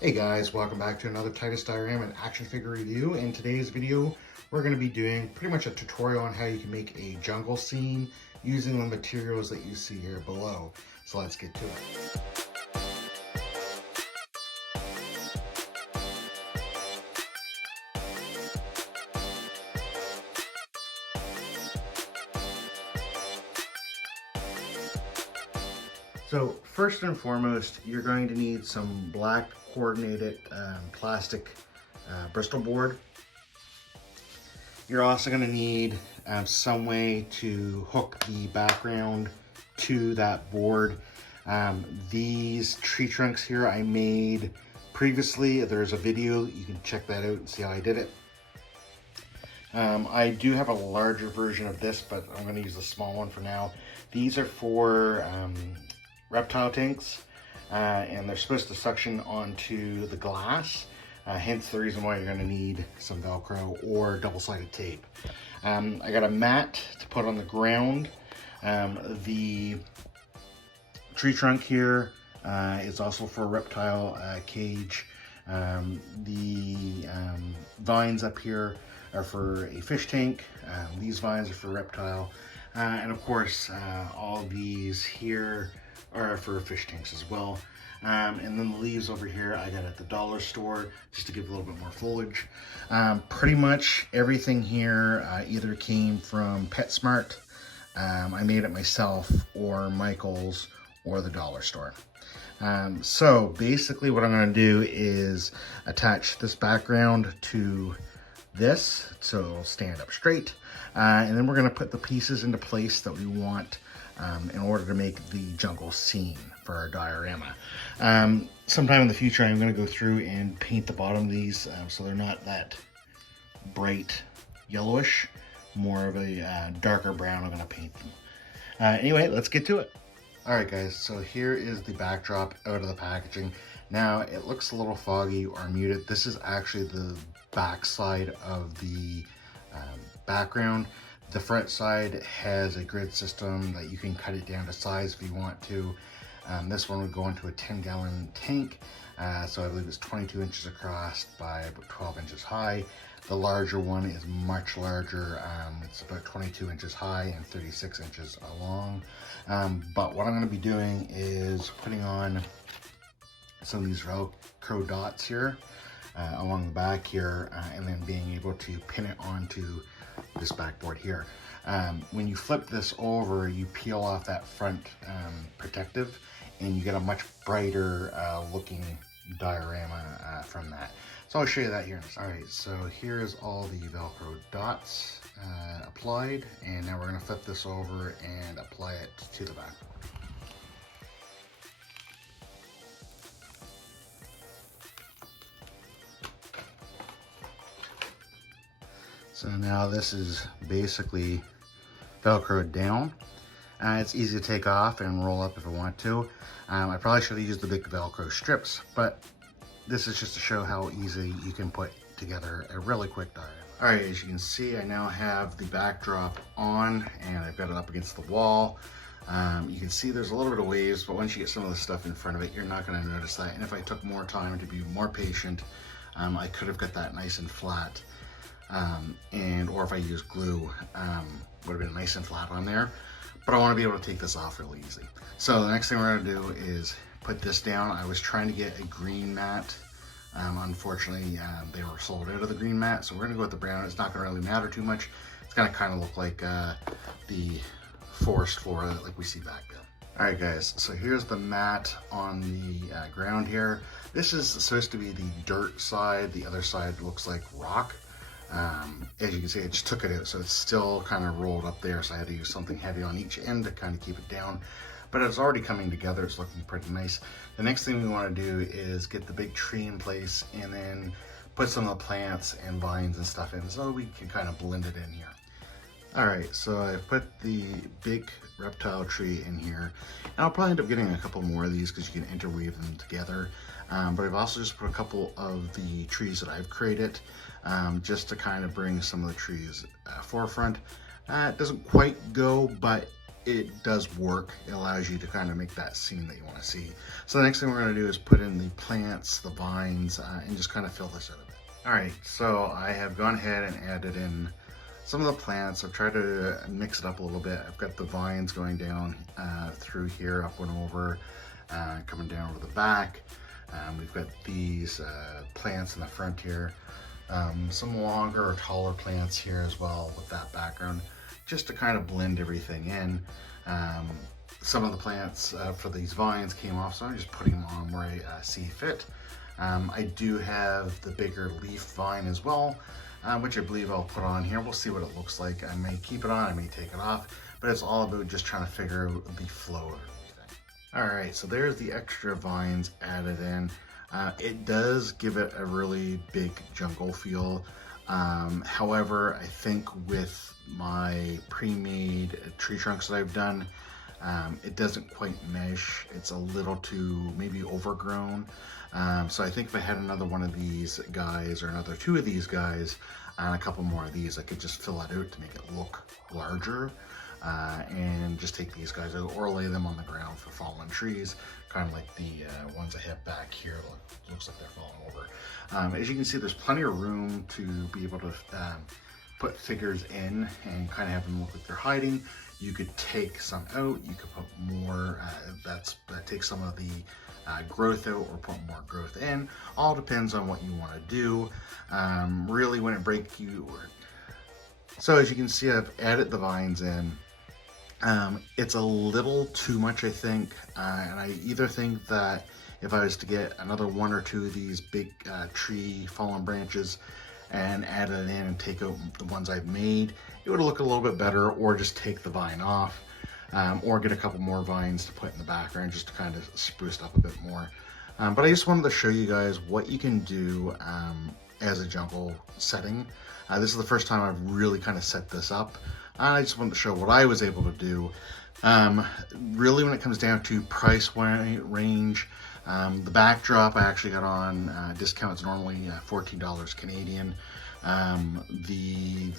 Hey guys, welcome back to another Titus Diorama and action figure review. In today's video, we're going to be doing pretty much a tutorial on how you can make a jungle scene using the materials that you see here below. So let's get to it. So first and foremost, you're going to need some black coordinated plastic Bristol board. You're also going to need some way to hook the background to that board. These tree trunks here I made previously. There's a video, you can check that out and see how I did it. I do have a larger version of this, but I'm going to use the small one for now. These are for reptile tanks, and they're supposed to suction onto the glass, hence the reason why you're going to need some Velcro or double-sided tape. I got a mat to put on the ground. The tree trunk here is also for a reptile cage. The vines up here are for a fish tank. These vines are for reptile, and of course all these here are for fish tanks as well. And then the leaves over here I got at the dollar store just to give a little bit more foliage. Pretty much everything here either came from PetSmart, I made it myself, or Michael's, or the dollar store. So basically what I'm going to do is attach this background to this so it'll stand up straight, and then we're going to put the pieces into place that we want in order to make the jungle scene for our diorama. Sometime in the future I'm going to go through and paint the bottom of these so they're not that bright yellowish, more of a darker brown. I'm going to paint them. Anyway, let's get to it. Alright guys, so here is the backdrop out of the packaging. Now it looks a little foggy or muted. This is actually the back side of the background. The front side has a grid system that you can cut it down to size if you want to. This one would go into a 10-gallon tank, so I believe it's 22 inches across by about 12 inches high. The larger one is much larger. It's about 22 inches high and 36 inches long. But what I'm going to be doing is putting on some of these Velcro dots here along the back here, and then being able to pin it onto this backboard here. When you flip this over, you peel off that front protective, and you get a much brighter looking diorama from that. So I'll show you that here. All right, so here's all the Velcro dots applied, and now we're going to flip this over and apply it to the back. So now this is basically Velcroed down. It's easy to take off and roll up if I want to. I probably should have used the big Velcro strips, but this is just to show how easy you can put together a really quick diorama. All right, as you can see, I now have the backdrop on and I've got it up against the wall. You can see there's a little bit of waves, but once you get some of the stuff in front of it, you're not going to notice that. And if I took more time to be more patient, I could have got that nice and flat. Or if I use glue, would have been nice and flat on there. But I want to be able to take this off really easy. So the next thing we're going to do is put this down. I was trying to get a green mat. Unfortunately, they were sold out of the green mat, so we're going to go with the brown. It's not going to really matter too much. It's going to kind of look like the forest floor like we see back there. All right, guys, so here's the mat on the ground here. This is supposed to be the dirt side. The other side looks like rock. As you can see, I just took it out, so it's still kind of rolled up there, so I had to use something heavy on each end to kind of keep it down. But it's already coming together. It's looking pretty nice. The next thing we want to do is get the big tree in place and then put some of the plants and vines and stuff in so we can kind of blend it in here. All right, so I've put the big reptile tree in here. And I'll probably end up getting a couple more of these because you can interweave them together. But I've also just put a couple of the trees that I've created just to kind of bring some of the trees forefront. It doesn't quite go, but it does work. It allows you to kind of make that scene that you want to see. So the next thing we're going to do is put in the plants, the vines, and just kind of fill this out a bit. All right, so I have gone ahead and added in some of the plants. I've tried to mix it up a little bit. I've got the vines going down through here, up and over, coming down over the back. We've got these plants in the front here. Some longer or taller plants here as well with that background, just to kind of blend everything in. Some of the plants for these vines came off, so I'm just putting them on where I see fit. I do have the bigger leaf vine as well, which I believe I'll put on here. We'll see what it looks like. I may keep it on, I may take it off, but it's all about just trying to figure out the flow of everything. All right, so there's the extra vines added in. It does give it a really big jungle feel. However, I think with my pre-made tree trunks that I've done, it doesn't quite mesh. It's a little too maybe overgrown. So I think if I had another one of these guys or another two of these guys and a couple more of these, I could just fill it out to make it look larger. And just take these guys out or lay them on the ground for fallen trees, kind of like the ones I have back here. Looks like they're falling over. As you can see, there's plenty of room to be able to put figures in and kind of have them look like they're hiding. You could take some out, you could put more, that takes some of the growth out or put more growth in. All depends on what you want to do. Really, when it breaks you. So as you can see, I've added the vines in. It's a little too much, I think, and I either think that if I was to get another one or two of these big tree fallen branches and add it in and take out the ones I've made, it would look a little bit better, or just take the vine off, or get a couple more vines to put in the background just to kind of spruce it up a bit more. But I just wanted to show you guys what you can do as a jungle setting. This is the first time I've really kind of set this up. I just wanted to show what I was able to do. Really, when it comes down to price range, the backdrop I actually got on discount. It's normally $14 Canadian.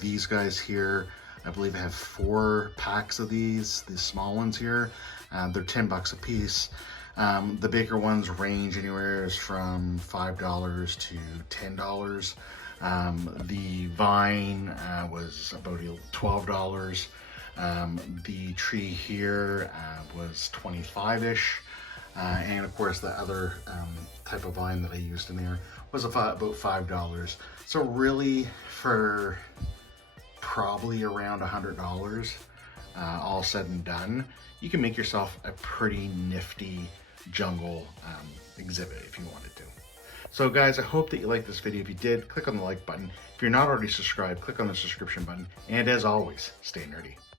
These guys here, I believe I have 4 packs of these small ones here. They're $10 a piece. The bigger ones range anywhere from $5 to $10. The vine was about $12. The tree here was 25-ish. And of course the other type of vine that I used in there was about $5. So really, for probably around $100, all said and done, you can make yourself a pretty nifty jungle exhibit if you wanted to. So guys, I hope that you liked this video. If you did, click on the like button. If you're not already subscribed, click on the subscription button. And as always, stay nerdy.